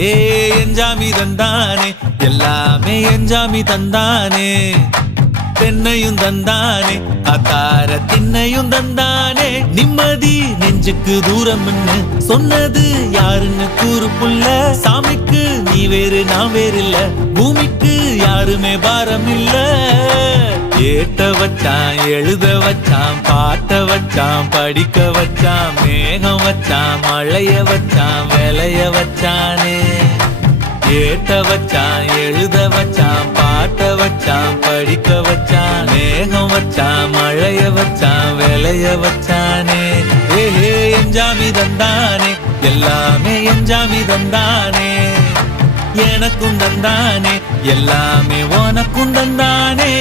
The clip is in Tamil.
ஏ எஞ்சாமி தந்தானே எல்லாமே எஞ்சாமி தந்தானே தென்னையும் தந்தானே அத்தார திண்ணையும் தந்தானே நிம்மதி நெஞ்சுக்கு தூரம்னு சொன்னது யாருன்னு கூறு புள்ள சாமிக்கு நீ வேறு நான் வேறு இல்ல பூமிக்கு யாருமே பாரம் இல்ல ஏட்ட வச்சான் எழுத வச்சான் பாட்ட வச்சான் படிக்க வச்சான் மேகம் வச்சான் மழைய வச்சான் விளைய வச்சானே ஏட்ட வச்சான் எழுத வச்சான் பாட்ட வச்சான் படிக்க வச்சான் மேகம் வச்சான் மழைய வச்சான் விளைய வச்சானே ஏஹே எஞ்சாமி தந்தானே எல்லாமே எஞ்சாமி தந்தானே எனக்கும் தந்தானே எல்லாமே உனக்கும் தந்தானே